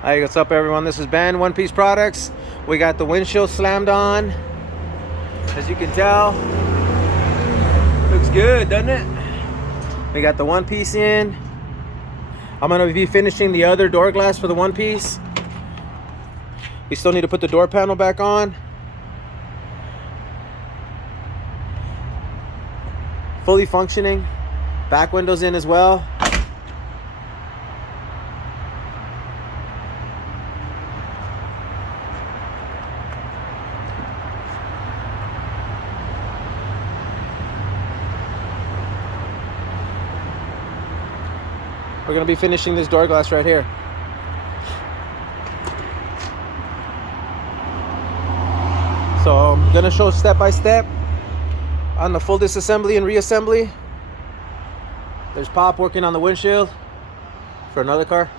Hey, what's up everyone? This is Ben, One Piece Products. We got the windshield slammed on. As you can tell, looks good, doesn't it? We got the one piece in. I'm gonna be finishing the other door glass for the one piece. We still need to put the door panel back on. Fully functioning. Back windows in as well. We're gonna be finishing this door glass right here. So I'm gonna show step by step on the full disassembly and reassembly. There's Pop working on the windshield for another car.